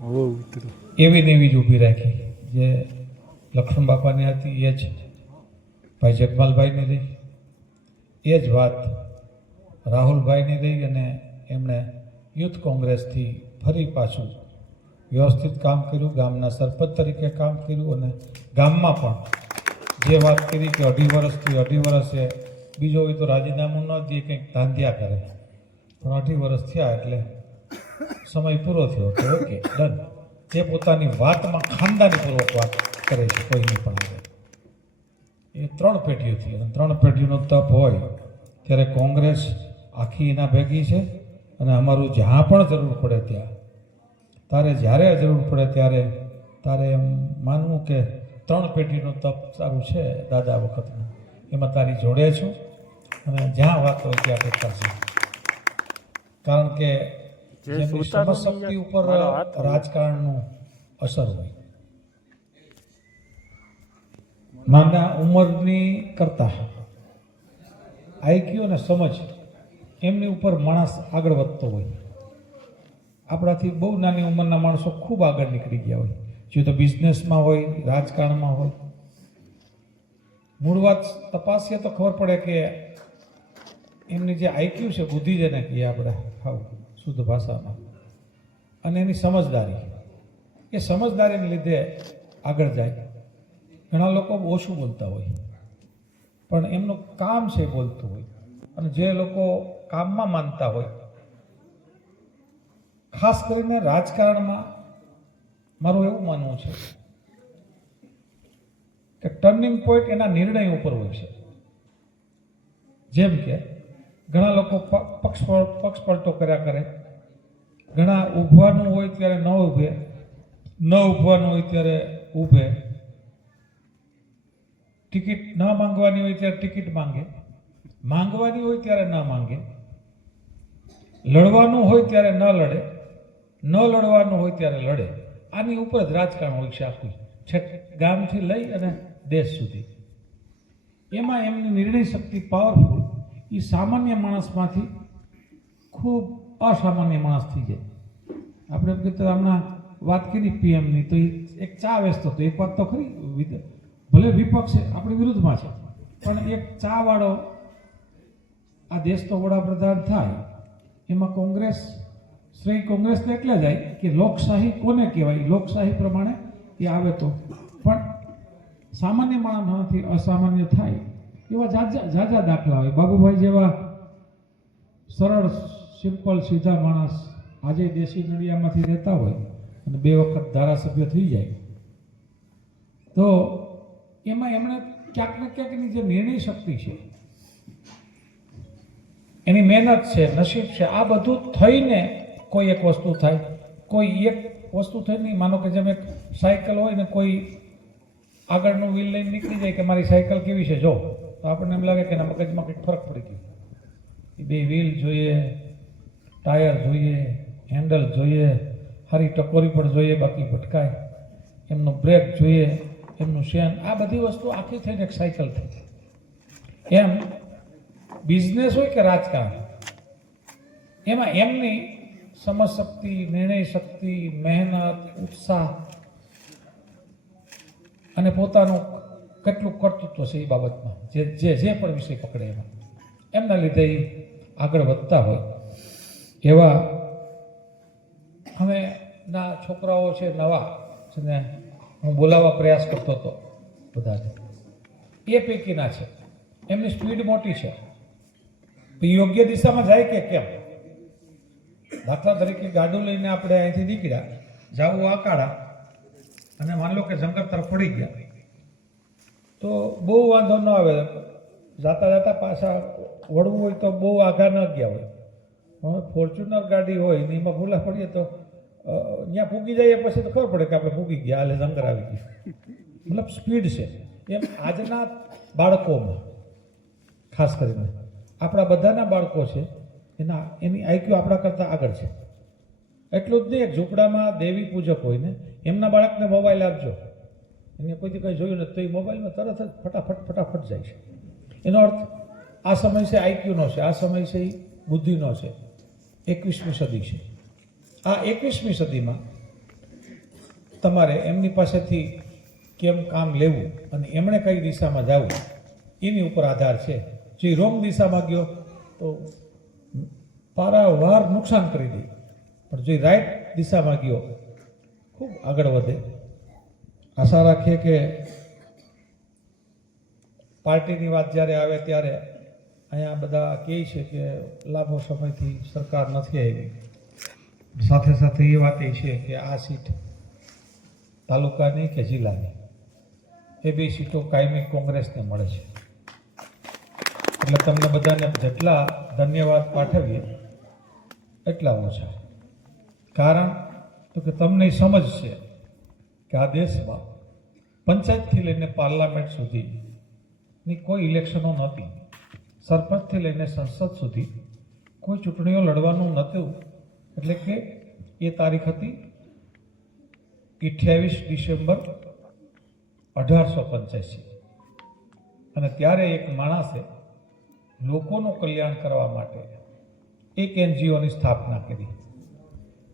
એવી ને એવી જ ઊભી રાખી. જે લક્ષ્મણ બાપાની હતી એ જ ભાઈ જગમાલભાઈની રહી, એ જ વાત રાહુલભાઈની રહી, અને એમણે યુથ કોંગ્રેસથી ફરી પાછું વ્યવસ્થિત કામ કર્યું, ગામના સરપંચ તરીકે કામ કર્યું, અને ગામમાં પણ જે વાત કરી કે 2.5 વર્ષે બીજો હોય તો રાજીનામું ન દે, કંઈક ધાંધ્યા કરે, પણ 2.5 વર્ષ થયા એટલે સમય પૂરો થયો તો ઓકે ડન. તે પોતાની વાતમાં ખાનદાનીપૂર્વક વાત કરે છે કોઈની પણ. એ 3 પેઢીઓથી, અને 3 પેઢીનો તપ હોય ત્યારે કોંગ્રેસ આખી એના ભેગી છે. અને અમારું જ્યાં પણ જરૂર પડે ત્યાં, તારે જ્યારે જરૂર પડે ત્યારે તારે એમ માનવું કે 3 પેઢીનું તપ સારું છે દાદા વખતનું, એમાં તારી જોડે છું, અને જ્યાં વાત હોય ત્યાં કરતા છે. કારણ કે જેમની સમજશક્તિ ઉપર રાજકારણનું અસર હોય, નાના ઉંમરની કરતા આઈક્યુ અને સમજ એમની ઉપર માણસ આગળ વધતો હોય. આપણાથી બહુ નાની ઉંમરના માણસો ખૂબ આગળ નીકળી ગયા હોય, જો તો બિઝનેસમાં હોય, રાજકારણમાં હોય. મૂળ વાત તપાસીએ તો ખબર પડે કે એમની જે આઈક્યુ છે, બુદ્ધિ જેને કહીએ આપણે હાવ શુદ્ધ ભાષામાં, અને એની સમજદારી, એ સમજદારીને લીધે આગળ જાય. ઘણા લોકો ઓછું બોલતા હોય, પણ એમનું કામ છે બોલતું હોય. અને જે લોકો કામમાં માનતા હોય, ખાસ કરીને રાજકારણમાં મારું એવું માનવું છે કે ટર્નિંગ પોઈન્ટ એના નિર્ણય ઉપર હોય છે. જેમ કે ઘણા લોકો પક્ષ પલટો કર્યા કરે, ઘણા ઊભવાનું હોય ત્યારે ન ઊભે, ન ઊભવાનું હોય ત્યારે ઊભે, ટિકિટ ન માંગવાની હોય ત્યારે ટિકિટ માંગે, માંગવાની હોય ત્યારે ન માંગે, લડવાનું હોય ત્યારે ન લડે, ન લડવાનું હોય ત્યારે લડે. આની ઉપર જ રાજકારણ હોય છે આખું, છેક ગામથી લઈ અને દેશ સુધી. એમાં એમની નિર્ણય શક્તિ પાવરફુલ, એ સામાન્ય માણસમાંથી ખૂબ અસામાન્ય માણસ થઈ જાય. આપણે એમ કહેતા હમણાં વાત કરી પીએમની, તો એક ચા વેચતો હતો. એક વાત તો ખરી, ભલે વિપક્ષ છે, આપણી વિરુદ્ધમાં છે, પણ એક ચા વાળો આ દેશનો વડાપ્રધાન થાય, એમાં કોંગ્રેસ શ્રેય કોંગ્રેસને એટલે જાય કે લોકશાહી કોને કહેવાય, લોકશાહી પ્રમાણે એ આવે તો. પણ સામાન્ય માણસમાંથી અસામાન્ય થાય એવા ઝાઝા દાખલા હોય. બાબુભાઈ જેવા સરળ સિમ્પલ સીધા માણસ આજે દેશી નડિયામાંથી રહેતા હોય અને 2 વખત ધારાસભ્ય થઈ જાય, તો એમાં એમણે ક્યાંક ને ક્યાંકની જે નિર્ણય શક્તિ છે, એની મહેનત છે, નસીબ છે, આ બધું થઈને કોઈ એક વસ્તુ થાય. કોઈ એક વસ્તુ થઈ નહીં, માનો કે જેમ એક સાયકલ હોય ને, કોઈ આગળનું વ્હીલ લઈને નીકળી જાય કે મારી સાયકલ કેવી છે જો, તો આપણને એમ લાગે કે એના મગજમાં કંઈક ફરક પડી ગયો. એ 2 વ્હીલ જોઈએ, ટાયર જોઈએ, હેન્ડલ જોઈએ, સારી ટકોરી પણ જોઈએ, બાકી ભટકાય, એમનું બ્રેક જોઈએ, એમનું શેન, આ બધી વસ્તુ આખી થઈને એક સાયકલ થઈ. એમ બિઝનેસ હોય કે રાજકારણ, એમાં એમની સમજશક્તિ, નિર્ણય શક્તિ, મહેનત, ઉત્સાહ અને પોતાનું કેટલું કર્તૃત્વ છે એ બાબતમાં, જે પણ વિષય પકડે એમાં, એમના લીધે એ આગળ વધતા હોય. એવા હવે ના છોકરાઓ છે નવા છે ને, હું બોલાવવા પ્રયાસ કરતો હતો બધાને, એ પૈકીના છે. એમની સ્પીડ મોટી છે, યોગ્ય દિશામાં જાય કે કેમ. દાખલા તરીકે ગાડું લઈને આપણે અહીંથી નીકળ્યા, જાવું આકાળા, અને માની લો કે જંગલ તરફ પડી ગયા, તો બહુ વાંધો ન આવે. જાતા જાતા પાછા વળવું હોય તો બહુ આઘા ન ગયા હોય. હવે ફોર્ચ્યુનર ગાડી હોય ને એમાં ભૂલા પડીએ તો ત્યાં પૂગી જઈએ પછી તો ખબર પડે કે આપણે પૂગી ગયા, હાલે જંગર આવી ગયું. મતલબ સ્પીડ છે. એમ આજના બાળકોમાં ખાસ કરીને આપણા બધાના બાળકો છે, એની આઈક્યુ આપણા કરતાં આગળ છે. એટલું જ નહીં, એક ઝૂંપડામાં દેવી પૂજક હોય ને, એમના બાળકને મોબાઈલ આપજો, એને કોઈથી કંઈ જોયું નથી તો એ મોબાઈલમાં તરત જ ફટાફટ જાય છે. એનો અર્થ આ સમય છે આઈક્યુનો છે, આ સમય છે એ બુદ્ધિનો છે. 21મી સદી છે. આ 21મી સદીમાં તમારે એમની પાસેથી કેમ કામ લેવું અને એમણે કઈ દિશામાં જવું એની ઉપર આધાર છે. જે રોંગ દિશામાં ગયો તો પારાવાર નુકસાન કરી દે, પણ જો રાઈટ દિશામાં ગયો ખૂબ આગળ વધે. આશા રાખીએ કે પાર્ટીની વાત જ્યારે આવે ત્યારે અહીંયા બધા કહે છે કે લાંબો સમયથી સરકાર નથી આવી. સાથે સાથે એ વાત એ છે કે આ સીટ તાલુકાની કે જિલ્લાની એ બે સીટો કાયમી કોંગ્રેસને મળે છે. એટલે તમને બધાને જેટલા ધન્યવાદ પાઠવીએ એટલા ઓછા. કારણ તો કે તમને સમજ છે કે આ દેશમાં પંચાયતથી લઈને પાર્લામેન્ટ સુધીની કોઈ ઇલેક્શનો નહોતી. સરપંચથી લઈને સંસદ સુધી કોઈ ચૂંટણીઓ લડવાનું નહોતું. એટલે કે એ તારીખ હતી 28 ડિસેમ્બર 1885. અને ત્યારે એક માણસે લોકોનું કલ્યાણ કરવા માટે એક NGOની સ્થાપના કરી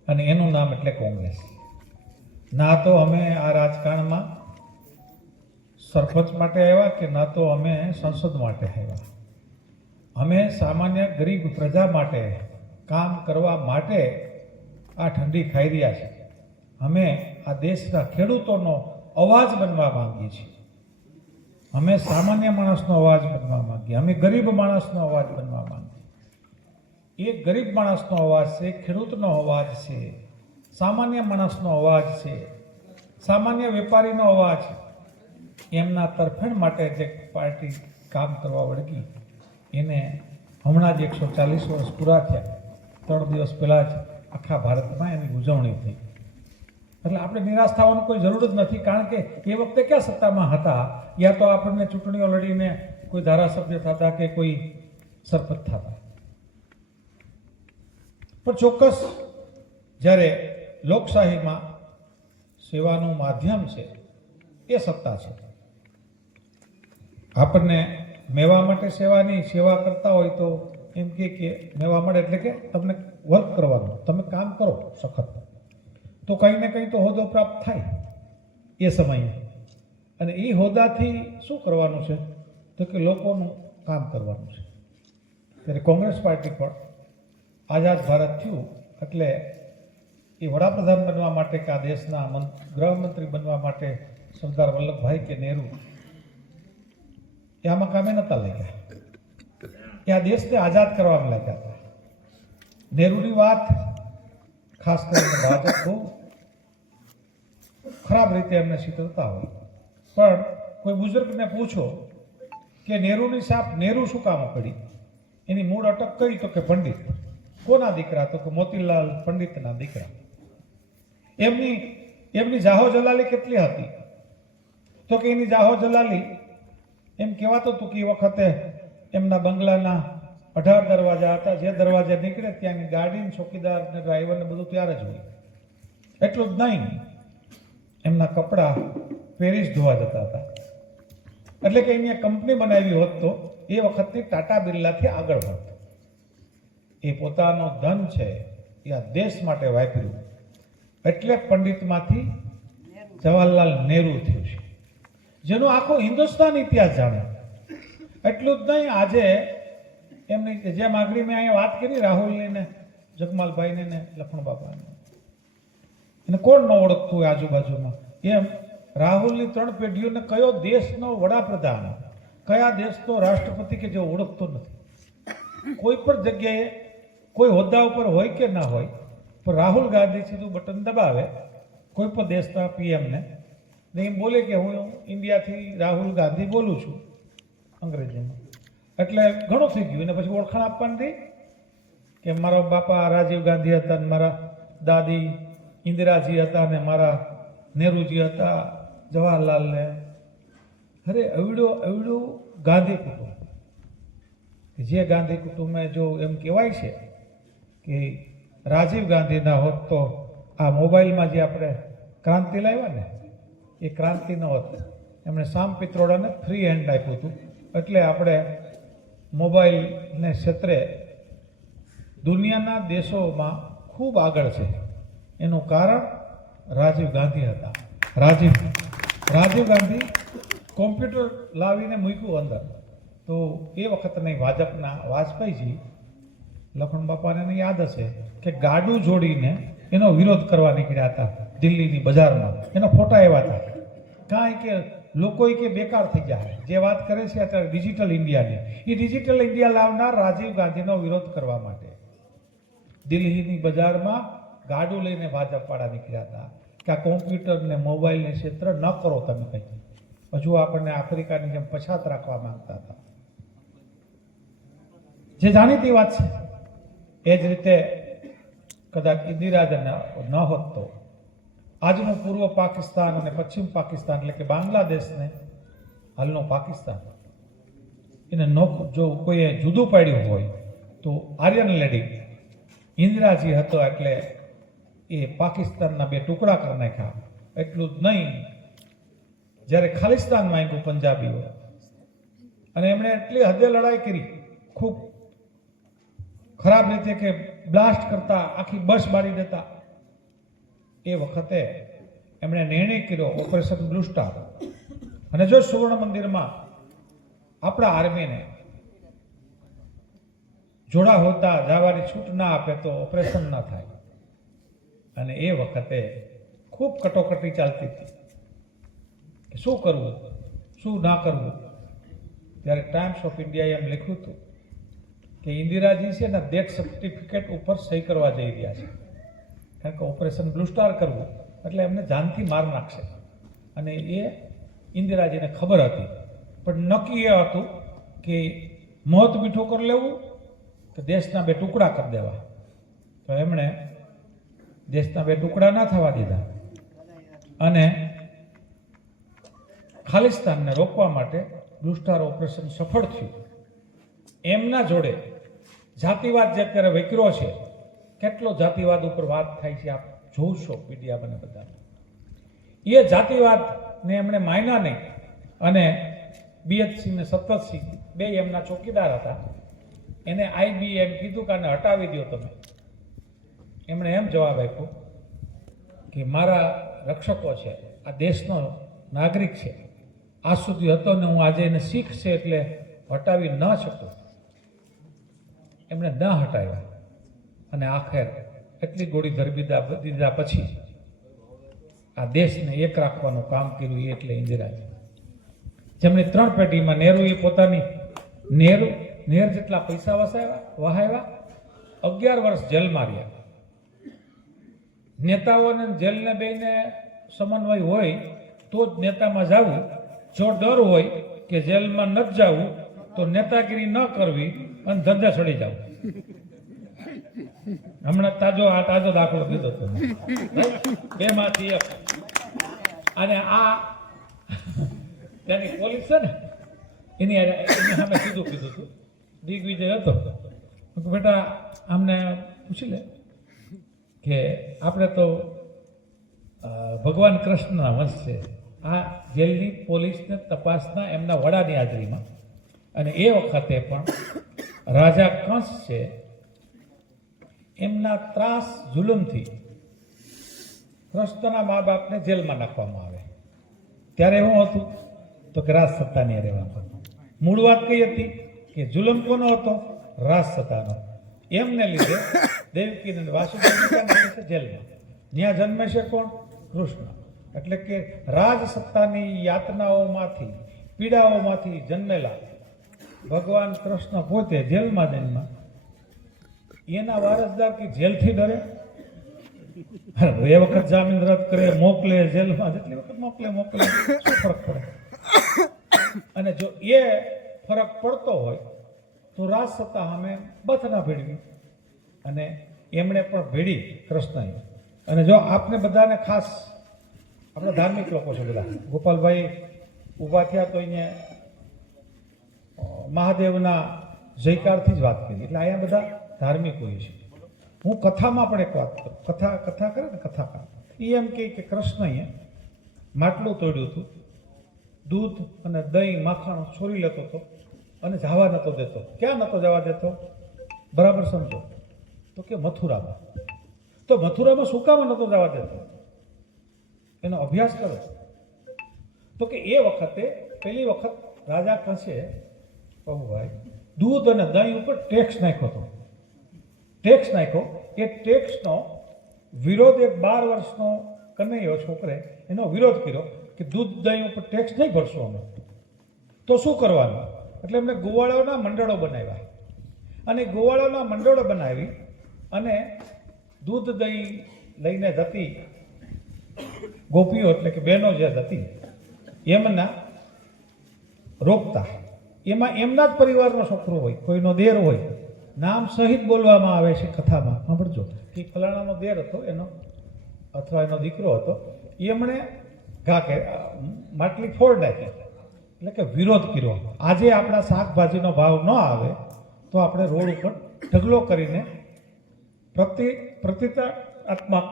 અને એનું નામ એટલે કોંગ્રેસ. ના તો અમે આ રાજકારણમાં સરપંચ માટે આવ્યા કે ના તો અમે સંસદ માટે આવ્યા. અમે સામાન્ય ગરીબ પ્રજા માટે કામ કરવા માટે આ ઠંડી ખાઈ રહ્યા છે. અમે આ દેશના ખેડૂતોનો અવાજ બનવા માંગીએ છીએ. અમે સામાન્ય માણસનો અવાજ બનવા માંગીએ. અમે ગરીબ માણસનો અવાજ બનવા માંગીએ. એ ગરીબ માણસનો અવાજ છે, ખેડૂતનો અવાજ છે, સામાન્ય માણસનો અવાજ છે, સામાન્ય વેપારીનો અવાજ. એમના તરફેણ માટે જે પાર્ટી કામ કરવા વળગી એને હમણાં જ 140 વર્ષ પૂરા થયા. 3 દિવસ પહેલાં જ આખા ભારતમાં એની ઉજવણી થઈ. એટલે આપણે નિરાશ થવાની કોઈ જરૂર જ નથી. કારણ કે એ વખતે ક્યાં સત્તામાં હતા? યા તો આપણને ચૂંટણીઓ લડીને કોઈ ધારાસભ્ય થતા કે કોઈ સરપંચ થતા. પણ ચોક્કસ જ્યારે લોકશાહીમાં સેવાનું માધ્યમ છે એ સત્તા છે. આપણને મેવા માટે સેવા કરતા હોય તો એમ કે મેવા મળે એટલે કે તમને વર્ક કરવાનું, તમે કામ કરો સખત તો કંઈ ને કંઈ તો હોદ્દો પ્રાપ્ત થાય એ સમયે. અને એ હોદ્દાથી શું કરવાનું છે તો કે લોકોનું કામ કરવાનું છે. ત્યારે કોંગ્રેસ પાર્ટી પણ આઝાદ ભારત થયું એટલે એ વડાપ્રધાન બનવા માટે કે આ દેશના ગૃહમંત્રી બનવા માટે સરદાર વલ્લભભાઈ કે નહેરુ એ આમાં કામે નહોતા લાગ્યા. એ આ દેશને આઝાદ કરવામાં લાગ્યા હતા. નહેરુની વાત ખાસ કરીને ભાજપ બહુ ખરાબ રીતે એમને સ્વીકારતા હોય. પણ કોઈ બુઝુર્ગને પૂછો કે નહેરુની સાપ નહેરુ શું કામ પડી, એની મૂળ અટક કઈ તો કે પંડિત. કોના દીકરા તો કે મોતીલાલ પંડિતના દીકરા. એમની જાહો જલાલી કેટલી હતી તો કે એની જાહો જલાલી એમ કહેવાતું હતું કે એ વખતે એમના બંગલાના 18 દરવાજા હતા. જે દરવાજા નીકળે ત્યાંની ગાડી, ચોકીદાર ને ડ્રાઈવર ને બધું ત્યારે જ હોય. એટલું જ નહીં, એમના કપડાં પેરિસ ધોવા જતા હતા. એટલે કે એની કંપની બનાવી હોત તો એ વખતની ટાટા બિરલાથી આગળ હોત. એ પોતાનો ધન છે એ આ દેશ માટે વાપર્યું. એટલે પંડિતમાંથી જવાહરલાલ નહેરુ થયું છે, જેનો આખો હિન્દુસ્તાન ઇતિહાસ જાણે. એટલું જ નહીં, આજે એમની જે માગણી મેં અહીંયા વાત કરી રાહુલની ને જગમાલભાઈને ને લખણ બાપાને, એને કોણ ન ઓળખતું હોય આજુબાજુમાં. એમ રાહુલની 3 પેઢીઓને કયો દેશનો વડાપ્રધાન, કયા દેશનો રાષ્ટ્રપતિ કે જે ઓળખતો નથી. કોઈ પણ જગ્યાએ કોઈ હોદ્દા ઉપર હોય કે ના હોય, પણ રાહુલ ગાંધી સીધું બટન દબાવે કોઈ પણ દેશના પીએમને ને એમ બોલે કે હું ઇન્ડિયાથી રાહુલ ગાંધી બોલું છું અંગ્રેજીમાં. એટલે ઘણું થઈ ગયું. અને પછી ઓળખાણ આપવાની થઈ કે મારા બાપા રાજીવ ગાંધી હતા ને મારા દાદી ઇન્દિરાજી હતા ને મારા નહેરુજી હતા, જવાહરલાલ ને. અરે અવડું ગાંધી કુટુંબ, જે ગાંધી કુટુંબને જો એમ કહેવાય છે કે રાજીવ ગાંધી ના હોત તો આ મોબાઈલમાં જે આપણે ક્રાંતિ લાવ્યા ને એ ક્રાંતિ ન હોત. એમણે સામ પિત્રોડાને ફ્રી હેન્ડ આપ્યું હતું. એટલે આપણે મોબાઈલને ક્ષેત્રે દુનિયાના દેશોમાં ખૂબ આગળ છે. એનું કારણ રાજીવ ગાંધી હતા. રાજીવ ગાંધી કોમ્પ્યુટર લાવીને મૂક્યું અંદર. તો એ વખતની ભાજપના વાજપેયીજી, લખણ બાપાને એને યાદ હશે કે ગાડું જોડીને એનો વિરોધ કરવા નીકળ્યા હતા દિલ્હીની બજારમાં. એનો ફોટા એવા હતા. કાંઈ કે લોકો કે બેકાર થઈ જાય. જે વાત કરે છે અત્યારે ડિજિટલ ઇન્ડિયાની, એ ડિજિટલ ઇન્ડિયા લાવનાર રાજીવ ગાંધીનો વિરોધ કરવા માટે દિલ્હીની બજારમાં ગાડું લઈને ભાજપવાળા નીકળ્યા હતા કે આ કોમ્પ્યુટર ને મોબાઈલને ક્ષેત્ર ન કરો તમે કંઈ. હજુ આપણને આફ્રિકાની જેમ પછાત રાખવા માંગતા હતા. જે જાણીતી વાત છે. એ જ રીતે કદાચ ઇન્દિરા ન હોત તો આજનું પૂર્વ પાકિસ્તાન અને પશ્ચિમ પાકિસ્તાન એટલે કે બાંગ્લાદેશને હાલનું પાકિસ્તાન એને જો કોઈએ જુદું પાડ્યું હોય તો આર્યન લેડી ઇન્દિરાજી હતો એટલે એ પાકિસ્તાનના બે ટુકડા કરી નાખ્યા. એટલું જ નહીં, જ્યારે ખાલિસ્તાન માંગ્યું પંજાબીઓ અને એમણે એટલી હદે લડાઈ કરી, ખૂબ ખરાબ રીતે કે બ્લાસ્ટ કરતા, આખી બસ બાળી દેતા. એ વખતે એમણે નિર્ણય કર્યો ઓપરેશન બ્લુ સ્ટાર. અને જો સુવર્ણ મંદિરમાં આપણા આર્મીને જોડા હોતા જવાની છૂટ ના આપે તો ઓપરેશન ના થાય. અને એ વખતે ખૂબ કટોકટી ચાલતી હતી કે શું કરવું, શું ના કરવું. ત્યારે ટાઈમ્સ ઓફ ઇન્ડિયાએ એમ લખ્યું હતું કે ઇન્દિરાજી છે ને ડેથ સર્ટિફિકેટ ઉપર સહી કરવા જઈ રહ્યા છે. કારણ કે ઓપરેશન બ્લુ સ્ટાર કરવું એટલે એમને જાનથી માર નાખશે. અને એ ઇન્દિરાજીને ખબર હતી, પણ નક્કી એ હતું કે મોત મીઠું કરી લેવું કે દેશના બે ટુકડા કરી દેવા. તો એમણે દેશના બે ટુકડા ના થવા દીધા અને ખાલિસ્તાનને રોકવા માટે બ્લુ સ્ટાર ઓપરેશન સફળ થયું. એમના જોડે જાતિવાદ જે અત્યારે વિકરો છે, કેટલો જાતિવાદ ઉપર વાત થાય છે, આપ જોશો મીડિયા બને બધા. એ જાતિવાદને એમણે માન્યા નહીં અને બીએચસિંહ ને સતતસિંહ બે એમના ચોકીદાર હતા. એને આઈબીએમ કીધું કે આને હટાવી દો તમે. એમણે એમ જવાબ આપ્યો કે મારા રક્ષકો છે, આ દેશનો નાગરિક છે, આજ સુધી હતો ને હું આજે એને શીખ છે એટલે હટાવી ન શકું. એમણે ન હટાવ્યા અને આખેર એટલી ગોળી ધરી દીધા પછી આ દેશને એક રાખવાનું કામ કર્યું એટલે ઇન્દિરાજી, જેમની 3 પેઢીમાં નહેરુએ પોતાની નેર જેટલા પૈસા વહાવ્યા, 11 વર્ષ જેલમાં રહ્યા. નેતાઓને જેલને બેને સમન્વય હોય તો જ નેતામાં જવું. જો ડર હોય કે જેલમાં ન જવું તો નેતાગીરી ન કરવી અને ધંધા છોડી જવું. હમણાં તાજો દાખલો દીધો તમે, બેમાંથી એક. અને આ ત્યાંની પોલીસ છે ને એની સામે કીધું હતું, દિગ્વિજય હતો, બેટા આમને પૂછી લે કે આપણે તો ભગવાન કૃષ્ણના વંશ છે. આ જેલની પોલીસને તપાસના એમના વડાની હાજરીમાં. અને એ વખતે પણ રાજા કંસ છે, એમના ત્રાસ જુલમથી કૃષ્ણના મા બાપને જેલમાં નાખવામાં આવે. ત્યારે શું હતું તો કે રાજ સત્તાની રહેવામાં. મૂળ વાત કઈ હતી કે જુલમ કોનો હતો? રાજ સત્તાનો. એમને લીધે દેવકીને વાસુદેવ જેલમાં. ત્યાં જન્મે છે કોણ? કૃષ્ણ. એટલે કે રાજ સત્તાની યાતનાઓમાંથી, પીડાઓમાંથી જન્મેલા ભગવાન કૃષ્ણ પોતે જેલમાં જન્મા. એના વારસદાર કે જેલથી ડરે? એ વખત જામીન રદ કરે, મોકલે જેલમાં, જેટલી વખત મોકલે, શું ફરક પડે? અને જો એ ફરક પડતો હોય તો રાજ સત્તા સામે બથના ભેળવી. અને એમણે પણ ભેળી કૃષ્ણએ. અને જો આપને બધાને ખાસ, આપણે ધાર્મિક લોકો છે બધા, ગોપાલભાઈ ઊભા થયા તો અહીંયા મહાદેવના જયકારથી જ વાત કરી, એટલે અહીંયા બધા ધાર્મિક હોય છે. હું કથામાં પણ એક વાત કરું, કથા કરે ને કથાકાર, એ એમ કે કૃષ્ણએ માટલું તોડ્યું હતું, દૂધ અને દહીં માખણ ચોરી લેતો હતો અને જવા નહોતો દેતો. ક્યાં નહોતો જવા દેતો? બરાબર સમજો તો કે મથુરામાં. તો મથુરામાં શું કામ નહોતો જવા દેતો? એનો અભ્યાસ કરો તો કે એ વખતે પહેલી વખત રાજા કંસે પ્રભુભાઈ દૂધ અને દહીં ઉપર ટેક્સ નાખ્યો હતો. ટેક્સ નાખ્યો. એ ટેક્સનો વિરોધ એક 12 વર્ષનો કનૈયો છોકરે એનો વિરોધ કર્યો કે દૂધ દહીં ઉપર ટેક્સ નહીં ભરશો અમે. તો શું કરવાનું? એટલે એમણે ગોવાળાઓના મંડળો બનાવ્યા અને ગોવાળાઓના મંડળો બનાવી અને દૂધ દહીં લઈને જતી ગોપીઓ એટલે કે બહેનો જે હતી એમના રોકતા. એમાં એમના જ પરિવારનો છોકરો હોય, કોઈનો દેર હોય, નામ સહિત બોલવામાં આવે છે કથામાં. સાંભળજો કે ફલાણાનો દેર હતો એનો અથવા એનો દીકરો હતો, એમણે માટલી ફોડ નાખી એટલે કે વિરોધ કર્યો. આજે આપણા શાકભાજીનો ભાવ ન આવે તો આપણે રોડ ઉપર ઢગલો કરીને પ્રતિકાત્મક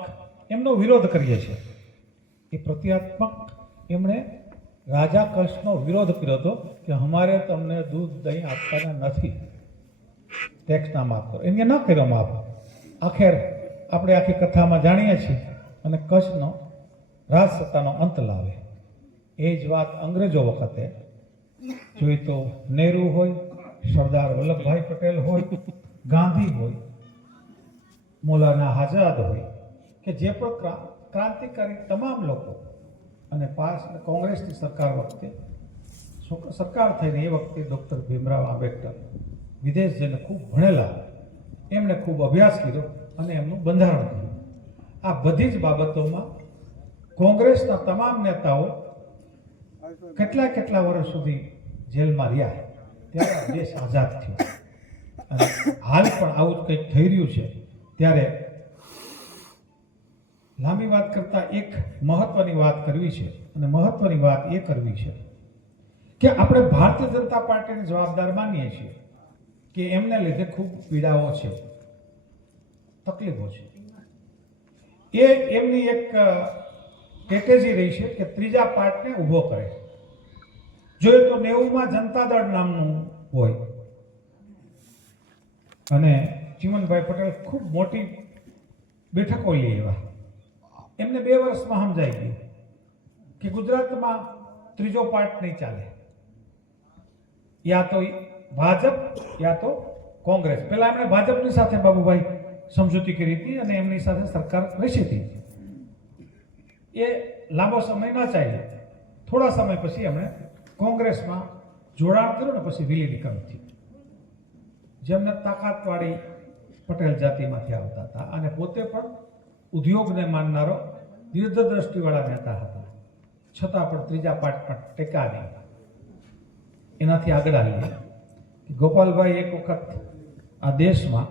એમનો વિરોધ કરીએ છીએ. એ પ્રતિકાત્મક એમણે રાજા કંસનો વિરોધ કર્યો હતો કે અમારે તમને દૂધ દહીં આપવાના નથી, ટેક્સના માફ કરો. એને ન કર્યો માફ. આખેર આપણે આખી કથામાં જાણીએ છીએ અને કચ્છનો રાજ સત્તાનો અંત લાવે. એ જ વાત અંગ્રેજો વખતે જોઈએ તો નહેરુ હોય, સરદાર વલ્લભભાઈ પટેલ હોય, ગાંધી હોય, મૌલાના આઝાદ હોય કે જે પણ ક્રાંતિકારી તમામ લોકો અને કોંગ્રેસની સરકાર વખતે સરકાર થઈને એ વખતે ડૉક્ટર ભીમરાવ આંબેડકર વિદેશ જઈને ખૂબ ભણેલા, એમણે ખૂબ અભ્યાસ કર્યો અને એમનું બંધારણ કર્યું. આ બધી જ બાબતોમાં કોંગ્રેસના તમામ નેતાઓ કેટલા વર્ષ સુધી જેલમાં રહ્યા ત્યારે દેશ આઝાદ થયો. અને હાલ પણ આવું જ કંઈક થઈ રહ્યું છે. ત્યારે લાંબી વાત કરતાં એક મહત્વની વાત કરવી છે અને મહત્વની વાત એ કરવી છે કે આપણે ભારતીય જનતા પાર્ટીને જવાબદાર માનીએ છીએ કે એમને લીધે ખૂબ પીડાઓ છે, તકલીફો છે. એ એમની એક સ્ટ્રેટેજી રહી છે કે ત્રીજા પાર્ટને ઊભો કરે. જોઈએ તો 90માં જનતા દળ નામનું હોય અને ચીમનભાઈ પટેલ ખૂબ મોટી બેઠકો લે એવા. એમને 2 વર્ષમાં સમજાઈ ગયું કે ગુજરાતમાં ત્રીજો પાર્ટ નહીં ચાલે, યા તો ભાજપ યા તો કોંગ્રેસ. પહેલા એમણે ભાજપની સાથે બાબુભાઈ સમજૂતી કરી હતી અને એમની સાથે સરકાર રહેતી હતી. એ લાંબો સમય ન ચાલ્યો. થોડા સમય પછી એમણે કોંગ્રેસમાં જોડાણ કર્યું ને પછી વિલીનીકરણ થયું. જેમને તાકાતવાળી પટેલ જાતિમાંથી આવતા હતા અને પોતે પણ ઉદ્યોગને માનનારો દીર્ઘદ્રષ્ટિવાળા નેતા હતા, છતાં પણ ત્રીજા પાર્ટમાં ટેકા નહીં. એનાથી આગળ આવીએ કે ગોપાલભાઈ એક વખત આ દેશમાં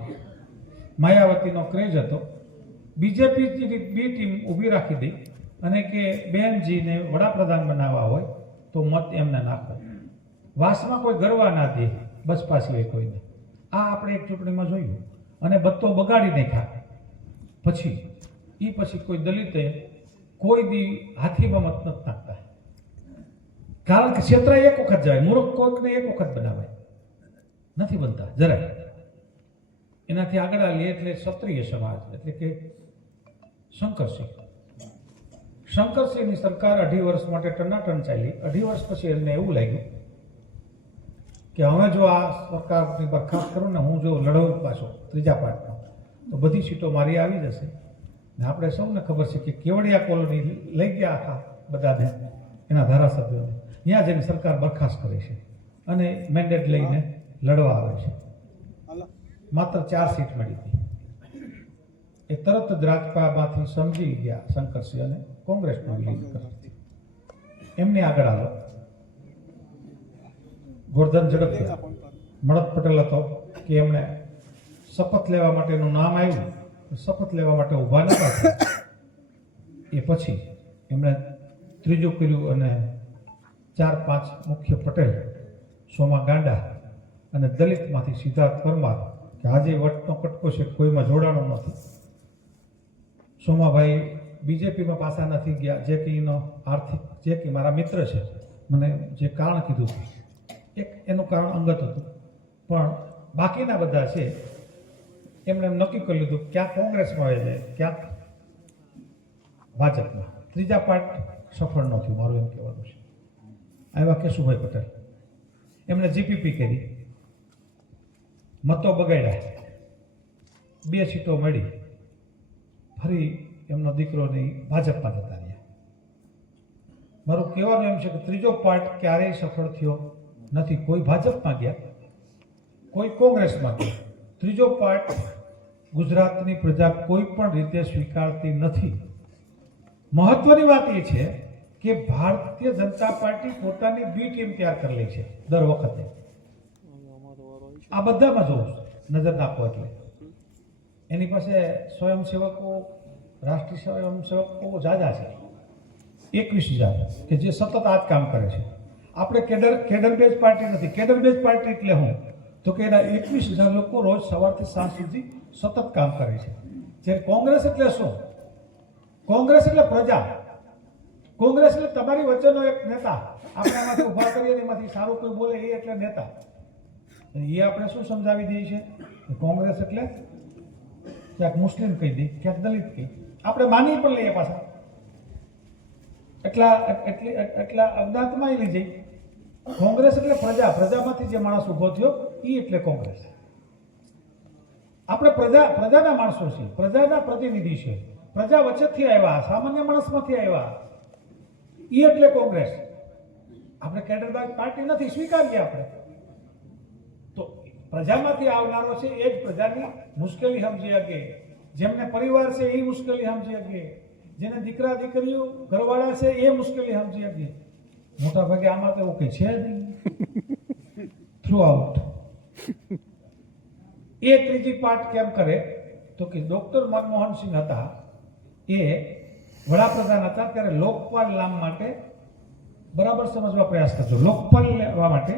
માયાવતીનો ક્રેઝ હતો, બીજેપીની બી ટીમ ઊભી રાખી દઈ અને કે બેનજીને વડાપ્રધાન બનાવવા હોય તો મત એમને નાખો, વાસમાં કોઈ ગરવા ના દે, બસ પાછી હોય કોઈને. આ આપણે એક ચૂંટણીમાં જોયું અને બત્તો બગાડી નાખ્યા. પછી કોઈ દલિતે કોઈ દી હાથીમાં મત નથી નાખતા, કારણ કે ક્ષેત્ર એક વખત જાય, મૂર્ખ કોઈકને એક વખત બનાવાય, નથી બનતા જરાય. એનાથી આગળ આવીએ એટલે ક્ષત્રિય સમાજ એટલે કે શંકરસિંહની સરકાર 2.5 વર્ષ માટે ટનાટન ચાલી. 2.5 વર્ષ પછી એમને એવું લાગ્યું કે હવે જો આ સરકારની બરખાસ્ત કરું ને, હું જો લડવું પાછો ત્રીજા પાર્ટનો, તો બધી સીટો મારી આવી જશે. ને આપણે સૌને ખબર છે કે કેવડિયા કોલોની લઈ ગયા આખા બધાને, એના ધારાસભ્યોને, ત્યાં જઈને સરકાર બરખાસ્ત કરે છે અને મેન્ડેટ લઈને લડવા આવે છે. માત્ર 4 સીટ મળી હતી. એ તરત જ રાજપામાંથી સમજી ગયા શંકરસિંહ અને કોંગ્રેસમાં વિલીન કરી. એમની આગળ આવો ગોરધન ઝડપિયા. મળદ પટેલ હતો કે એમણે શપથ લેવા માટેનું નામ આવ્યું, શપથ લેવા માટે ઊભા નતા થયા. એ પછી એમણે ત્રીજું કર્યું અને 4-5 મુખ્ય પટેલ, સોમા ગાંડા અને દલિતમાંથી સિદ્ધાર્થ પરમાર કે આજે વટનો કટકો છે, કોઈમાં જોડાણો નથી. સોમાભાઈ બીજેપીમાં પાછા નથી ગયા, જે કંઈનો આર્થિક, જે કંઈ મારા મિત્ર છે મને જે કારણ કીધું એક એનું કારણ અંગત હતું, પણ બાકીના બધા છે એમણે નક્કી કરી લીધું ક્યાંક કોંગ્રેસમાં આવે છે, ક્યાંક ભાજપમાં. ત્રીજા પાર્ટ સફળ ન થયું, મારું એમ કહેવાનું છે. આવ્યા કેશુભાઈ પટેલ, એમણે જીપીપી કરી, મતો બગાડ્યા, 2 સીટો મળી, ફરી એમનો દીકરો નહીં ભાજપમાં જતા રહ્યા. મારું કહેવાનું એમ છે કે ત્રીજો પાર્ટ ક્યારેય સફળ થયો નથી. કોઈ ભાજપમાં ગયા, કોઈ કોંગ્રેસમાં ગયા. ત્રીજો પાર્ટ ગુજરાતની પ્રજા કોઈ પણ રીતે સ્વીકારતી નથી. મહત્વની વાત એ છે કે ભારતીય જનતા પાર્ટી પોતાની બી ટીમ તૈયાર કરી લે છે દર વખતે. આ બધામાં જોઉં નજર નાખો એટલે એની પાસે સ્વયંસેવકો, રાષ્ટ્રીય સ્વયંસેવકો જાજા છે, 21,000 કે જે સતત આ જ કામ કરે છે. આપણે કેડર બેઝ પાર્ટી નથી. કેડર બેઝ પાર્ટી એટલે હું તો કે એના 21,000 લોકો રોજ સવારથી સાંજ સુધી સતત કામ કરે છે. જ્યારે કોંગ્રેસ એટલે શું? કોંગ્રેસ એટલે પ્રજા. કોંગ્રેસ એટલે તમારી વચ્ચેનો એક નેતા. આપણે એમાંથી ઉભા કરીએ એમાંથી સારું કોઈ બોલે એ એટલે નેતા. એ આપણે શું સમજાવી દઈએ છીએ? કોંગ્રેસ એટલે ક્યાંક મુસ્લિમ કહી દે, ક્યાંક દલિત કહી, આપણે માની પણ લઈએ પાછા. એટલા અજ્ઞાતમાં લઈ જઈ. કોંગ્રેસ એટલે પ્રજા. પ્રજામાંથી જે માણસ ઉભો થયો એ એટલે કોંગ્રેસ. આપણે પ્રજાના માણસો છીએ, પ્રજાના પ્રતિનિધિ છે, પ્રજા વચ્ચેથી આવ્યા, સામાન્ય માણસમાંથી આવ્યા, એ એટલે કોંગ્રેસ. આપણે કેડરબાજ પાર્ટી નથી, સ્વીકારીએ આપણે. તો પ્રજામાંથી આવનારો છે એ જ પ્રજાની મુશ્કેલી સમજી શકે. જેમને પરિવાર છે એ મુશ્કેલી સમજી શકે, જેને દીકરા દીકરીઓ ઘરવાળા છે એ મુશ્કેલી સમજી શકે. મોટા ભાગે આમાં તો એવું કંઈ છે નહીં. થ્રુ આઉટ એ ત્રીજી પાર્ટ કેમ કરે તો કે ડોક્ટર મનમોહન સિંહ હતા, એ વડાપ્રધાન હતા ત્યારે લોકપાલ નામ માટે, બરાબર સમજવા પ્રયાસ કરજો, લોકપાલ લેવા માટે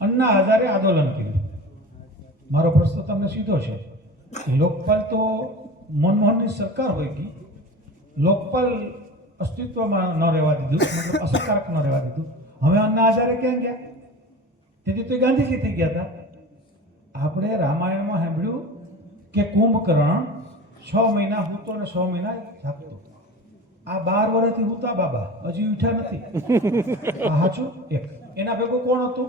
અન્ના હજારે આંદોલન કર્યું. મારો પ્રશ્ન તમને સીધો છે, લોકપાલ તો મનમોહનની સરકાર હોય ગઈ, લોકપાલ અસ્તિત્વમાં ન રહેવા દીધું, મતલબ અસરકારક ન રહેવા દીધું. હવે અન્ના હજારે ક્યાં ગયા? તેથી તો ગાંધીજી થઈ ગયા હતા. આપણે રામાયણમાં સાંભળ્યું કે કુંભકર્ણ 6 મહિના હૂતો ને 6 મહિના જાગતો. આ 12 વર્ષથી હુતા બાબા, હજી ઉઠ્યા નથી. સાચું? એક એના ભેગું કોણ હતું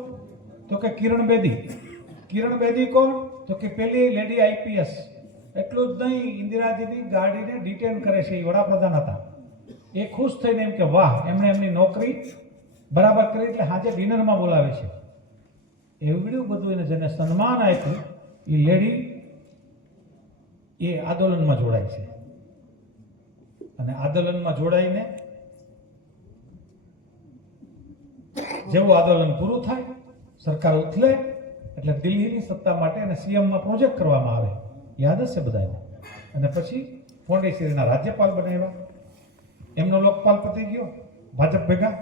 તો કે કિરણ બેદી. કિરણ બેદી કોણ તો કે પેલી લેડી આઈપીએસ. એટલું જ નહીં, ઇન્દિરાજીની ગાડીને ડિટેન કરે છે, એ વડાપ્રધાન હતા. એ ખુશ થઈને એમ કે વાહ, એમણે એમની નોકરી બરાબર કરી એટલે આજે ડિનરમાં બોલાવે છે. એવડું બધું એને જેને સન્માન આપ્યું એ લેડી એ આંદોલનમાં જોડાય છે. અને આંદોલનમાં જોડાઈને જેવું આંદોલન પૂરું થાય, સરકાર ઉથલે એટલે દિલ્હીની સત્તા માટે અને સીએમમાં પ્રોજેક્ટ કરવામાં આવે, યાદ હશે બધાને. અને પછી પોંડિચેરીના રાજ્યપાલ બનાવ્યા. એમનો લોકપાલ પતી ગયો, ભાજપ ભેગા.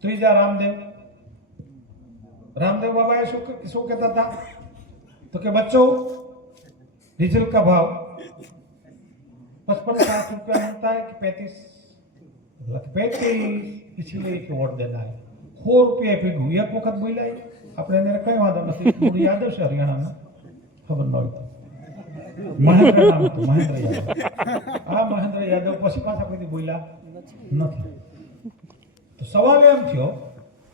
ત્રીજા रामदेव बाबा शू कहता था तो कि बच्चों डीजल का भाव 55-60 रुपया मिलता है कि 35 इसलिए कि वोट देना है. 100 रुपया पीगू एक वक्त बोला આપણે એને કઈ વાંધો નથી. થોડું યાદ હશે હરિયાણામાં, ખબર ન હોય તો મહેન્દ્ર નામ હતું, મહેન્દ્ર યાદવ. આ મહેન્દ્ર યાદવ પછી પાછા કોઈ બોલ્યા નથી. તો સવાલ એમ થયો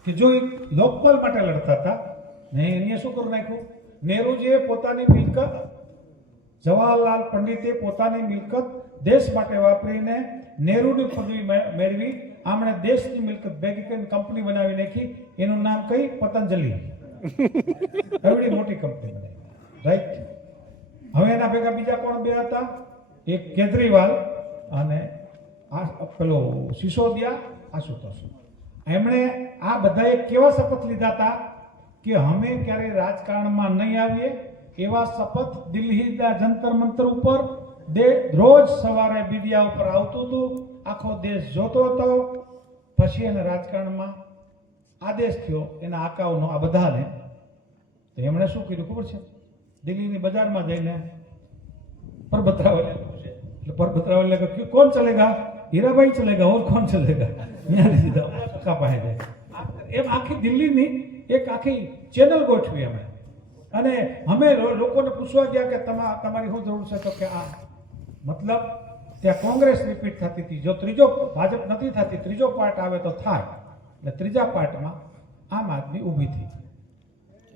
કે જો એક લોકપાલ માટે લડતા હતા ને એને શું કરી નાખ્યું? નહેરુજીએ પોતાની મિલકત, જવાહરલાલ પંડિતે પોતાની મિલકત દેશ માટે વાપરીને નહેરુની પદવી મેળવી. આમણે દેશની મિલકત ભેગી કરીને કંપની બનાવી નાખી. એનું નામ કઈ? પતંજલિ. એવડી મોટી કંપની બનાવી, રાઈટ. હવે એના ભેગા બીજા કોણ બે હતા? એક કેજરીવાલ અને પેલો સિસોદિયા, આશુતોષ. એમણે આ બધાએ કેવા શપથ લીધા હતા કે અમે ક્યારેય રાજકારણમાં નહીં આવીએ, એવા શપથ દિલ્હીના જંતર મંતર ઉપર રોજ સવારે મીડિયા ઉપર આવતું હતું, આખો દેશ જોતો હતો. પછી એને રાજકારણમાં આદેશ થયો એના આકાઓનો આ બધાને. તો એમણે શું કર્યું ખબર છે? દિલ્હીની બજારમાં જઈને પરબત રાવલે એટલે પરબત રાવલે કહ્યું કોણ ચલેગા? હીરાભાઈ ચલેગા, ઓર કોણ ચલેગા? એમ આખી દિલ્હીની એક આખી ચેનલ ગોઠવી અમે. અને અમે લોકોને પૂછવા ગયા કે તમારી શું જરૂર છે? તો કે આ મતલબ ત્યાં કોંગ્રેસ રિપીટ થતી હતી. જો ત્રીજો ભાજપ નથી થતી, ત્રીજો પાર્ટ આવે તો થાય. એટલે ત્રીજા પાર્ટમાં આમ આદમી ઊભી થઈ.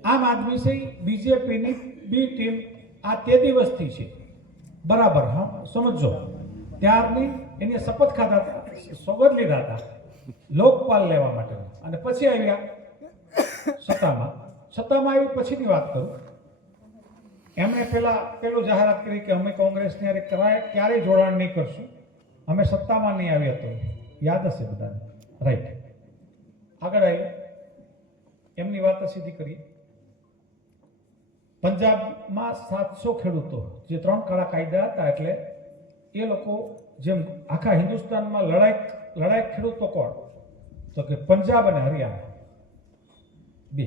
આમ આદમી છે બીજેપીની બી ટીમ આ તે દિવસથી છે, બરાબર? હા, સમજો. ત્યારની એને શપથ ખાધા હતા, સોગંદ લીધા હતા લોકપાલ લેવા માટે, અને પછી આવ્યા સત્તામાં. સત્તામાં આવી પછીની વાત કરું. એમણે પેલું જાહેરાત કરી કે અમે કોંગ્રેસની હારે ક્યારેય જોડાણ નહીં કરશું, અમે સત્તામાં નહીં આવ્યા તો. યાદ હશે બધાને, રાઈટ? આગળ આવ્યું, એમની વાત સીધી કરીએ. પંજાબમાં 700 ખેડૂતો, જે 3 કાળા કાયદા હતા, એટલે એ લોકો જેમ આખા હિન્દુસ્તાનમાં લડાયક ખેડૂતો કોણ? તો કે પંજાબ અને હરિયાણા બે.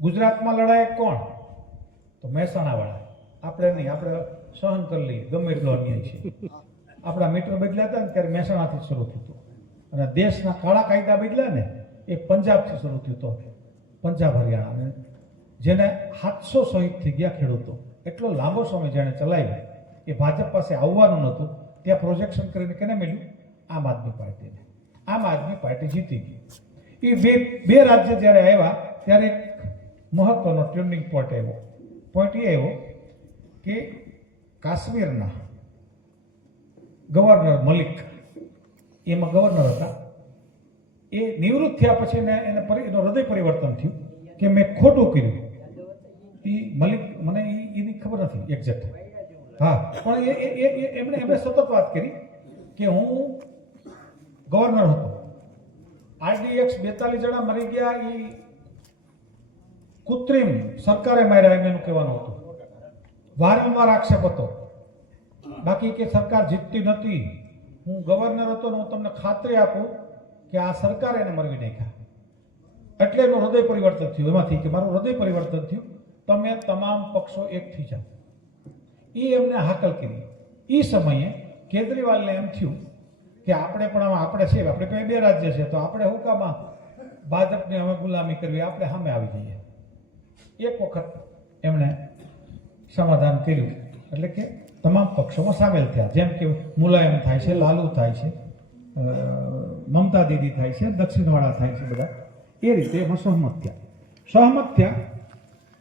ગુજરાતમાં લડાયક કોણ? તો મહેસાણા વાળા. આપણે નહીં, આપણે સહન કરી લઈએ ગમે એટલો અન્યાય છે. આપણા મીટર બદલ્યા હતા ને ત્યારે મહેસાણાથી શરૂ થયું હતું, અને દેશના કાળા કાયદા બદલ્યા ને એ પંજાબથી શરૂ થયું હતું. પંજાબ હરિયાણા, જેને 700 શહીદ થઈ ગયા ખેડૂતો. એટલો લાંબો સમય જેણે ચલાવ્યો, એ ભાજપ પાસે આવવાનું નહોતું. ત્યાં પ્રોજેક્શન કરીને કેને મળ્યું? આમ આદમી પાર્ટીને. આમ આદમી પાર્ટી જીતી ગઈ. એ બે રાજ્ય જ્યારે આવ્યા ત્યારે એક મહત્વનો ટર્નિંગ પોઈન્ટ આવ્યો. પોઈન્ટ એ આવ્યો કે કાશ્મીરના ગવર્નર મલિક, એમાં ગવર્નર હતા, એ નિવૃત્ત થયા પછી એનું હૃદય પરિવર્તન થયું કે મેં ખોટું કર્યું. એ મલિક, મને એની ખબર નથી એક્ઝેક્ટ. હા, પણ એમણે સતત વાત કરી કે હું ગવર્નર હતો, RDX 42 જણા મરી ગયા, એ કૃત્રિમ સરકારે માર્યા, એમ એનું કહેવાનું હતું. વારંવાર આક્ષેપ હતો, બાકી કે સરકાર જીતતી નથી. હું ગવર્નર હતો ને હું તમને ખાતરી આપું કે આ સરકારે એને મરવી નાખ્યા. એટલે એનું હૃદય પરિવર્તન થયું. એમાંથી કે મારું હૃદય પરિવર્તન થયું, તમે તમામ પક્ષો એક થઈ જાઓ. એ એમને હાકલ કરી. એ સમયે કેજરીવાલને એમ થયું કે આપણે પણ આપણે છે, આપણે કંઈ 2 રાજ્ય છે, તો આપણે હું કામ ભાજપની અમે ગુલામી કરવી, આપણે સામે આવી જઈએ. એક વખત એમણે સમાધાન કર્યું, એટલે કે તમામ પક્ષોમાં સામેલ થયા. જેમ કે મુલાયમ થાય છે, લાલુ થાય છે, મમતા દીદી થાય છે, દક્ષિણવાળા થાય છે, બધા એ રીતે એમાં સહમત થયા.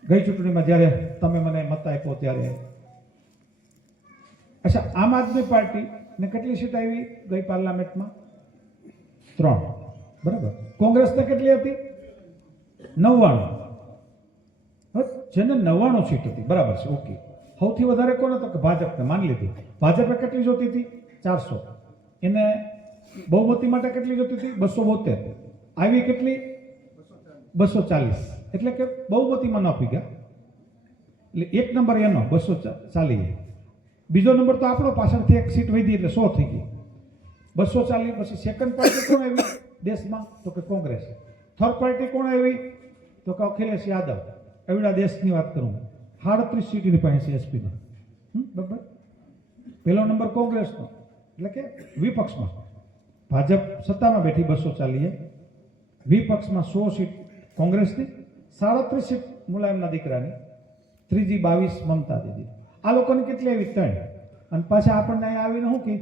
ગઈ ચૂંટણીમાં જ્યારે તમે મને મત આપ્યો ત્યારે, અચ્છા, આમ આદમી પાર્ટીને કેટલી સીટ આવી ગઈ પાર્લામેન્ટમાં? 3, બરાબર. કોંગ્રેસને કેટલી હતી? 99. જેને 99 સીટ હતી, બરાબર છે, ઓકે. સૌથી વધારે કોને? તો કે ભાજપને. માની લીધી. ભાજપે કેટલી જોતી હતી? 400. એને બહુમતી માટે કેટલી જોતી હતી? 272. આવી કેટલી? 240. એટલે કે બહુમતીમાં ન આપી ગયા. એટલે 1 નંબર એનો 240. બીજો નંબર તો આપણો, પાછળથી 1 સીટ વધી એટલે 100 થઈ ગઈ. 240. પછી સેકન્ડ પાર્ટી કોણ આવી દેશમાં? તો કે કોંગ્રેસ. થર્ડ પાર્ટી કોણ આવી? તો કે અખિલેશ યાદવ. એવડા દેશની વાત કરું, 38 સીટની પાસે છે SP ની. બરાબર. પહેલો નંબર કોંગ્રેસનો, એટલે કે વિપક્ષમાં. ભાજપ સત્તામાં બેઠી 240, વિપક્ષમાં 100 સીટ કોંગ્રેસની, 37 સીટ મુલાયમના દીકરાની, ત્રીજી 22 મમતા દીદી. આ લોકોની કેટલી આવી? 3. અને પાછા આપણને અહીંયા આવીને શું કે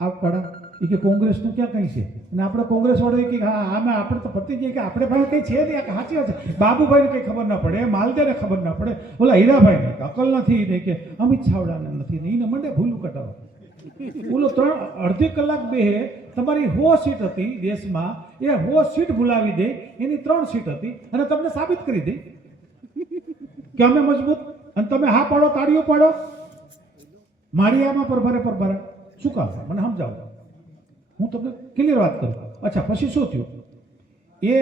આપવાડા એ કે કોંગ્રેસનું ક્યાં કંઈ છે? અને આપણે કોંગ્રેસ વાળો કે હા, આમાં આપણે તો પતી ગઈ કે આપણે ભાઈ કંઈ છે નહીં. સાચી વાત છે. બાબુભાઈને કંઈ ખબર ના પડે, માલદેને ખબર ના પડે, ઓલા હીરાભાઈને અકલ નથી ને, કે અમિત છાવડાને નથી ને, એને મંડે ભૂલું કટાવો. ઓલો 3.5 કલાક બેહે, તમારી 100 સીટ હતી દેશમાં, એ 100 સીટ ભૂલાવી દે, એની 3 સીટ હતી, અને તમને સાબિત કરી દે કે અમે મજબૂત. અને તમે હા પાડો, તાળીઓ પાડો, માળિયામાં પરભરે. શું કામ? મને સમજાવો, હું તમને ક્લિયર વાત કરું. અચ્છા, પછી શું થયું? એ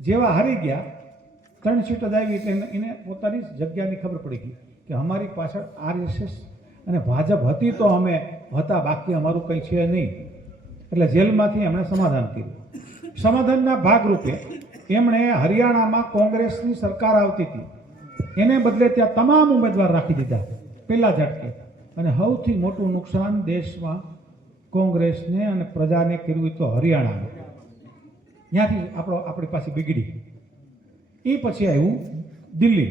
જેવા હારી ગયા, 3 સીટ જ આવી, એટલે એને પોતાની જગ્યાની ખબર પડી ગઈ કે અમારી પાછળ RSS અને ભાજપ હતી તો અમે હતા, બાકી અમારું કંઈ છે નહીં. એટલે જેલમાંથી એમણે સમાધાન કર્યું. સમાધાનના ભાગરૂપે એમણે હરિયાણામાં કોંગ્રેસની સરકાર આવતી હતી, એને બદલે ત્યાં તમામ ઉમેદવાર રાખી દીધા પહેલા ઝટકે. અને સૌથી મોટું નુકસાન દેશમાં કોંગ્રેસને અને પ્રજાને કર્યું તો હરિયાણામાં. ત્યાંથી આપણી પાસે બીગડી. એ પછી આવ્યું દિલ્હી.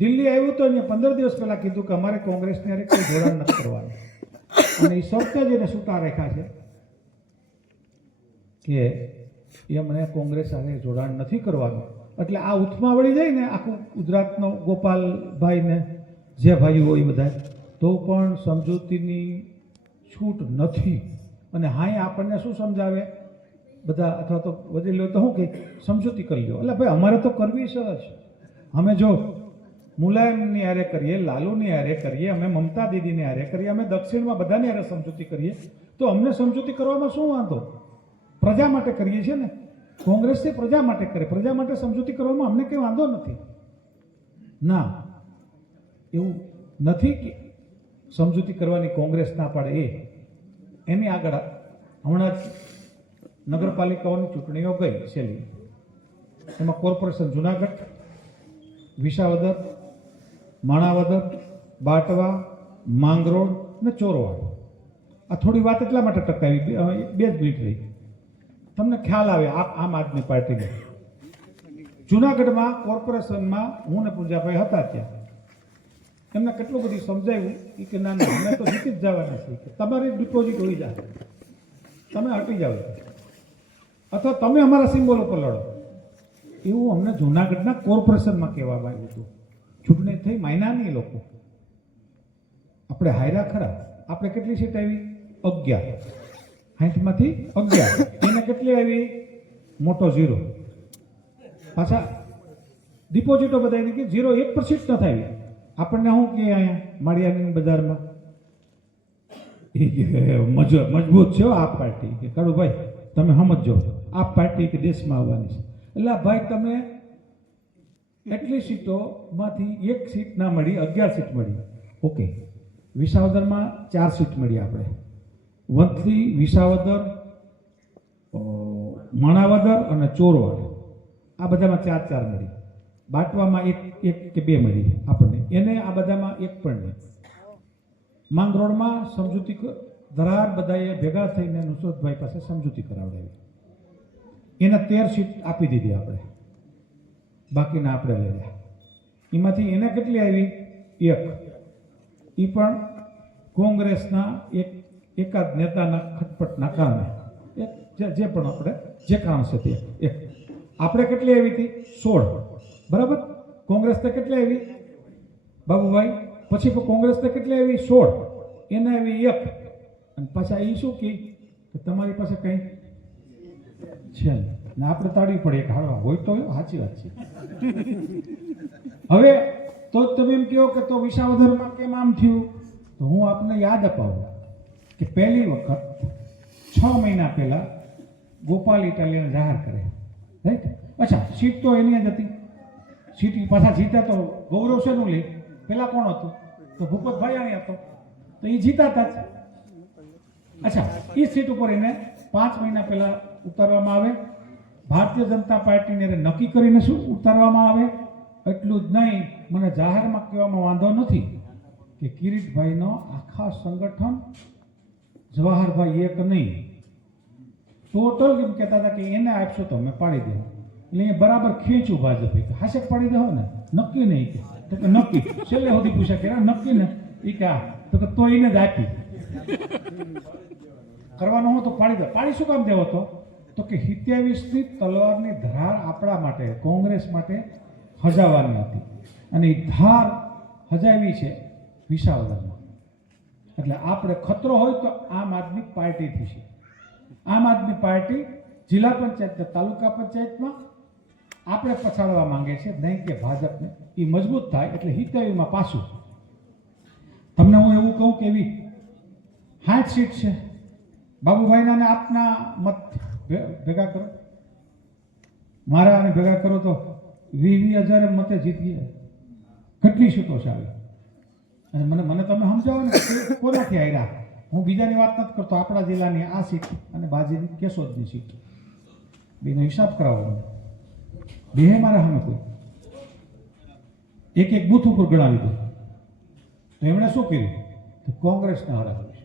દિલ્હી આવ્યું તો અહીંયા 15 દિવસ પહેલા કીધું કે અમારે કોંગ્રેસને કોઈ જોડાણ નથી કરવાનું. અને એ શરતે જ એને છૂટા રાખ્યા છે કે એમને કોંગ્રેસ સાથે જોડાણ નથી કરવાનું. એટલે આ ઉથમાં વળી જાય ને આખું ગુજરાતનો ગોપાલભાઈ ને જે ભાઈઓ હોય બધા, તો પણ સમજૂતીની છૂટ નથી. અને હા આપણને શું સમજાવે બધા, અથવા તો વડીલો તો શું કે સમજૂતી કરી લો. એટલે ભાઈ અમારે તો કરવી છે જ. અમે જો મુલાયમની હારે કરીએ, લાલુની હારે કરીએ, અમે મમતા દીદીની હારે કરીએ, અમે દક્ષિણમાં બધાની હારે સમજૂતી કરીએ, તો અમને સમજૂતી કરવામાં શું વાંધો? પ્રજા માટે કરીએ છીએ ને. કોંગ્રેસ તે પ્રજા માટે કરે, પ્રજા માટે સમજૂતી કરવામાં અમને કંઈ વાંધો નથી. ના, એવું નથી કે સમજૂતી કરવાની કોંગ્રેસ ના પાડે. એની આગળ હમણાં જ નગરપાલિકાઓની ચૂંટણીઓ ગઈ છેલ્લી, એમાં કોર્પોરેશન જુનાગઢ, વિસાવદર, માણાવદર, બાટવા, માંગરોળ ને ચોરવાડ. આ થોડી વાત એટલા માટે ટકાવી, 2 જ મિનિટ રહી. તમને ખ્યાલ આવે આમ આદમી પાર્ટીને જુનાગઢમાં કોર્પોરેશનમાં હું ને પૂંજાભાઈ હતા ત્યાં, એમને કેટલું બધું સમજાવ્યું કે ના ના અમે તો જીતી જ જવાના છીએ, કે તમારી ડિપોઝિટ હોઈ જાય, તમે હટી જાઓ, અથવા તમે અમારા સિમ્બોલ ઉપર લડો. એવું અમને જુનાગઢના કોર્પોરેશનમાં કહેવામાં આવ્યું હતું. ચૂંટણી થઈ માયના નહીં લોકો, આપણે હાયરા ખરા. આપણે કેટલી સીટ આવી? 11. 60માંથી 11. એને કેટલી આવી? મોટો 0. પાછા ડિપોઝિટો બધાની કે 0.1% ન થાય. આપણને શું કે અહીંયા માળિયાની બજારમાં મજબૂત છે આપ પાર્ટી, કે કાળુભાઈ તમે સમજો આપ પાર્ટી કે દેશમાં આવવાની છે. એટલે ભાઈ તમે એટલી સીટોમાંથી 1 સીટ ના મળી, 11 સીટ મળી. ઓકે, વિસાવદરમાં 4 સીટ મળી. આપણે વંથલી, વિસાવદર, માણાવદર અને ચોરવાડ, આ બધામાં 4 મળી. બાટવામાં 1 કે 2 મળી આપણને, એને આ બધામાં 1 પણ નહીં. માંગરોળમાં સમજૂતી ધરાર બધાએ ભેગા થઈને નુસરતભાઈ પાસે સમજૂતી કરાવડાવી, એને 13 સીટ આપી દીધી આપણે, બાકીના આપણે લઈ ગયા. એમાંથી એને કેટલી આવી? 1. એ પણ કોંગ્રેસના એકાદ નેતાના ખટપટના કારણે, જે પણ આપણે જે કારણસે તે 1. આપણે કેટલી આવી હતી? 16. બરાબર. કોંગ્રેસને કેટલી આવી બાબુભાઈ? પછી કોંગ્રેસને કેટલી આવી? 16. એને આવી 1. અને પાછા એ શું કે તમારી પાસે કંઈ છે ને આપણે તાળી પડીએ કે હાડવા હોય તો સાચી વાત છે. હવે તો તમે એમ કહો કે તો વિસાવદરમાં કેમ આમ થયું? તો હું આપને યાદ અપાવું કે પહેલી વખત 6 મહિના પહેલા ગોપાલ ઇટાલિયન જાહેર કરે, રાઈટ? અચ્છા, સીટ તો એની જ હતી. સીટ પાછા જીત્યા તો ગૌરવ શેનું લે? પેલા કોણ હતું? તો ભૂપત ભાયાણી હતો, તો એ જીતાતા જ. અચ્છા, એ સીટ ઉપર એને 5 મહિના પહેલા ઉતારવામાં આવે. ભારતીય જનતા પાર્ટીને નક્કી કરીને શું ઉતારવામાં આવે? એટલું જ નહીં, મને જાહેરમાં કહેવામાં વાંધો નથી કે કિરીટભાઈનો આખા સંગઠન જવાહરભાઈ એક નહીં, ટોટલ એમ કહેતા હતા કે એને આપશો તો અમે પાડી દઉં. એટલે એ બરાબર ખેંચ્યું ભાજપે કે હાશે પાડી દો ને, નક્કી નહીં કે. તો કે નક્કી. છેલ્લે સુધી પૂછ્યા કે નક્કી ને? એ કે આ તો એને જ આપી કરવાનો હું તો પાડી દો. પાડી શું કામ દેવો તો કે 27ની તલવારની ધાર આપણા માટે, કોંગ્રેસ માટે હજાવવાની હતી, અને એ ધાર હજાવી છે વિસાવદરમાં. એટલે આપણે ખતરો હોય તો આમ આદમી પાર્ટીથી છે. આમ આદમી પાર્ટી જિલ્લા પંચાયત, તાલુકા પંચાયતમાં આપણે પછાડવા માંગે છે, નહીં કે ભાજપને. એ મજબૂત થાય એટલે 27માં પાછું. તમને હું એવું કહું કે એવી 60 સીટ છે. બાબુભાઈના ને આપના મત ભેગા કરો, મારા અને ભેગા કરો તો 20,000 મતે જીતીએ. કેટલી સીટો છે આવી? અને મને તમે સમજાવો ને કે કોનાથી આવ્યા. હું બીજાની વાત નથી કરતો, આપણા જિલ્લાની આ સીટ અને બાજુની કેશોદની સીટ, બેનો હિસાબ કરાવો. બે મારા સામે કોઈ એક બૂથ ઉપર ગણાવી દો. તો એમણે શું કર્યું? તો કોંગ્રેસને હરાવ્યું છે.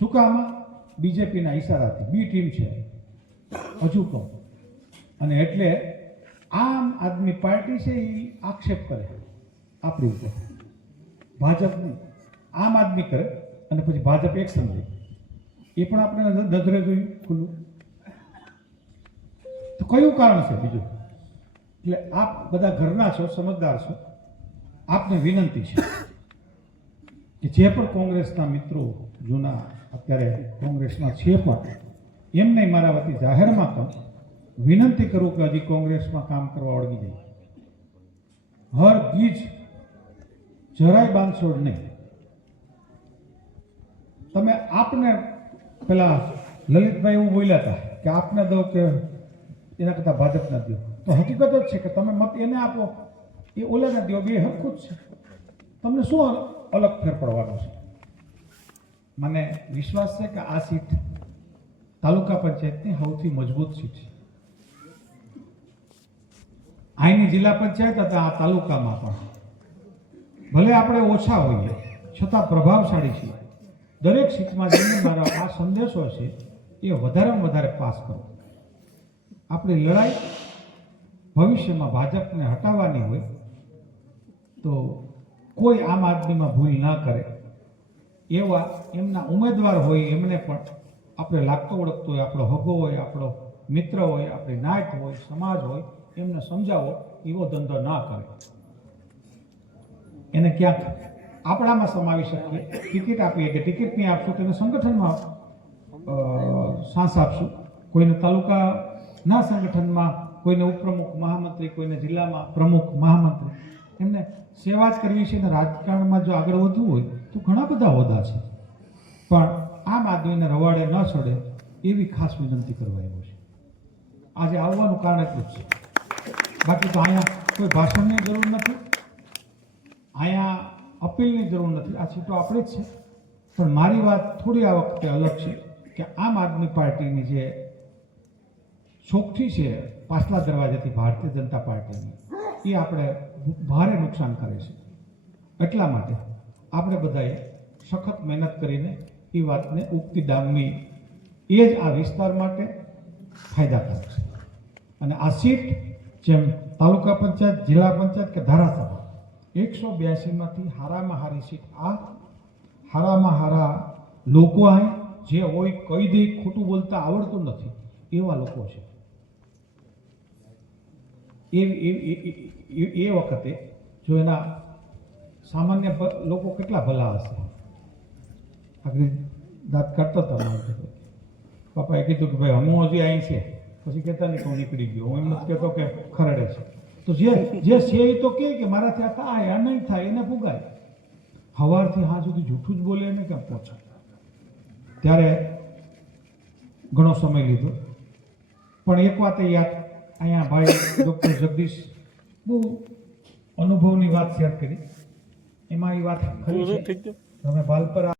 શું કામ? બીજેપીના ઈશારાથી. બી ટીમ છે હજુ કહું. અને એટલે આમ આદમી પાર્ટી છે એ આક્ષેપ કરે આપણી ઉપર, ભાજપની. આમ આદમી કરે અને પછી ભાજપ એક્શન લે, એ પણ આપણે નજરે જોયું ખુલ્લું. તો કયું કારણ છે બીજું? એટલે આપ બધા ઘરના છો, સમજદાર છો, આપને વિનંતી છે કે જે પણ કોંગ્રેસના મિત્રો જૂના અત્યારે કોંગ્રેસમાં છે પણ એમને મારા વતી જાહેરમાં પણ વિનંતી કરું કે હજી કોંગ્રેસમાં કામ કરવા વળગી જાય. હર ગીજ જરાય બાંધછોડ નહીં. તમે આપને પેલા લલિતભાઈ એવું બોલ્યા હતા કે આપને દો કે એના કરતાં ભાજપના દો, તો હકીકત જ છે કે તમે મત એને આપો એ ઓલાને દો, બે હરખું જ છે. તમને શું અલગ ફેર પડવાનો છે? મને વિશ્વાસ છે કે આ સીટ તાલુકા પંચાયતની સૌથી મજબૂત સીટ છે. અહીંની જિલ્લા પંચાયત હતા આ તાલુકામાં પણ ભલે આપણે ઓછા હોઈએ છતાં પ્રભાવશાળી છીએ. દરેક સીટમાં જઈને મારા આ સંદેશો છે એ વધારેમાં વધારે પાસ કરો. આપણી લડાઈ ભવિષ્યમાં ભાજપને હટાવવાની હોય તો કોઈ આમ આદમીમાં ભૂલ ના કરે એવા એમના ઉમેદવાર હોય એમને પણ આપણે લાગતો ઓળખતો હોય, આપણો હગો હોય, આપણો મિત્ર હોય, આપણી નાત હોય, સમાજ હોય, એમને સમજાવો એવો ધંધો ના કરે. એને ક્યાંક આપણામાં સમાવી શકીએ, ટિકિટ આપીએ કે ટિકિટ નહીં આપશું તેને સંગઠનમાં સાંસ આપશું. કોઈને તાલુકાના સંગઠનમાં, કોઈને ઉપપ્રમુખ મહામંત્રી, કોઈને જિલ્લામાં પ્રમુખ મહામંત્રી, એમને સેવા જ કરવી છે. અને રાજકારણમાં જો આગળ વધવું હોય તો ઘણા બધા હોદ્દા છે, પણ આમ આદમીને રવાડે ન ચડે એવી ખાસ વિનંતી કરવા આવ્યો છે. આજે આવવાનું કારણ એટલું જ છે. બાકી તો અહીંયા કોઈ ભાષણની જરૂર નથી, અહીંયા અપીલની જરૂર નથી. આ સીટો આપણી જ છે. પણ મારી વાત થોડી આ વખતે અલગ છે કે આમ આદમી પાર્ટીની જે ચોખ્ઠી છે પાછલા દરવાજાથી ભારતીય જનતા પાર્ટીની, એ આપણે ભારે નુકસાન કરે છે. એટલા માટે આપણે બધાએ સખત મહેનત કરીને એ વાતને ઉગતી ડામવી, એ જ આ વિસ્તાર માટે ફાયદાકારક છે. અને આ સીટ જેમ તાલુકા પંચાયત, જિલ્લા પંચાયત કે ધારાસભા 182માંથી હારામાં હારી સીટ. આ હારામાં હારા લોકો અહીં જે હોય કહી દે, ખોટું બોલતા આવડતું નથી એવા લોકો છે. એ વખતે જો એના સામાન્ય લોકો કેટલા ભલા હશે. આગળ દાંત કાઢતો હતો પપ્પાએ કીધું કે ભાઈ હું હજી અહીં છે, પછી કહેતા નહીં કે હું નીકળી ગયો. હું એમ નથી કહેતો કે ખરડે છે. તો જે છે એ તો કે મારાથી આ થાય, આ નહીં થાય, એને પુગાય. સવારથી હા સુધી જૂઠું જ બોલે એને કેમ પહોંચાય? ત્યારે ઘણો સમય લીધો. પણ એક વાત યાદ, અહીંયા ભાઈ ડૉક્ટર જગદીશ બહુ અનુભવની વાત શેર કરી. એમાં એ વાત ખરી છે. તમે ભાલપરા